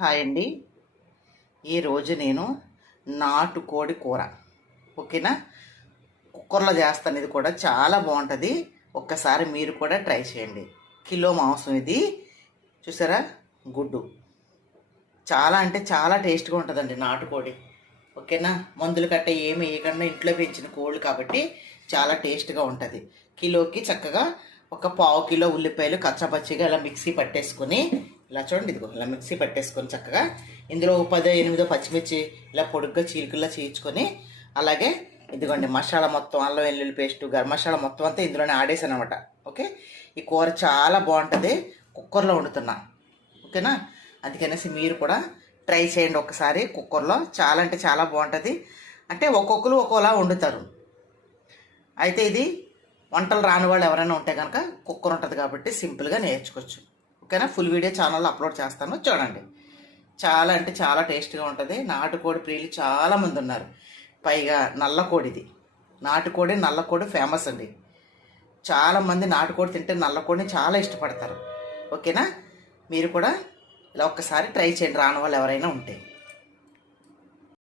Hi అండి. ఈరోజు నేను నాటుకోడి కూర ఓకేనా కుక్కర్లో చేస్తాను. ఇది కూడా చాలా బాగుంటుంది. ఒక్కసారి మీరు కూడా ట్రై చేయండి. కిలో మాంసం ఇది, చూసారా, గుడ్డు చాలా అంటే చాలా టేస్ట్గా ఉంటుందండి నాటుకోడి. ఓకేనా, మందులు కట్ట ఏమి వేయకుండా ఇంట్లో పెంచిన కోళ్ళు కాబట్టి చాలా టేస్ట్గా ఉంటుంది. కిలోకి చక్కగా ఒక పావు కిలో ఉల్లిపాయలు కచ్చపచ్చిగా ఇలా మిక్సీ పట్టేసుకొని, ఇలా చూడండి, ఇదిగో ఇలా మిక్సీ పట్టేసుకొని చక్కగా ఇందులో 10-8 పచ్చిమిర్చి ఇలా పొడుగ్గా చీలికల్లా చీల్చుకొని, అలాగే ఇదిగోండి మసాలా మొత్తం, అల్లం వెల్లుల్లి పేస్ట్, గరం మసాలా మొత్తం అంతా ఇందులోనే ఆడేసాను అనమాట. ఓకే, ఈ కూర చాలా బాగుంటుంది. కుక్కర్లో వండుతున్నా. ఓకేనా, అందుకనేసి మీరు కూడా ట్రై చేయండి ఒకసారి. కుక్కర్లో చాలా అంటే చాలా బాగుంటుంది. అంటే ఒక్కొక్కరు ఒక్కోలా వండుతారు. అయితే ఇది వంటలు రాని వాళ్ళు ఎవరైనా ఉంటే కనుక కుక్కర్ ఉంటుంది కాబట్టి సింపుల్గా నేర్చుకోవచ్చు. ఓకేనా, ఫుల్ వీడియో ఛానల్లో అప్లోడ్ చేస్తాను, చూడండి. చాలా అంటే చాలా టేస్ట్గా ఉంటుంది. నాటుకోడి ప్రియులు చాలామంది ఉన్నారు. పైగా నల్లకోడిది, నాటుకోడి నల్లకోడి ఫేమస్ అండి. చాలామంది నాటుకోడి తింటే నల్లకోడిని చాలా ఇష్టపడతారు. ఓకేనా, మీరు కూడా ఇలా ఒక్కసారి ట్రై చేయండి రాని వాళ్ళు ఎవరైనా ఉంటే.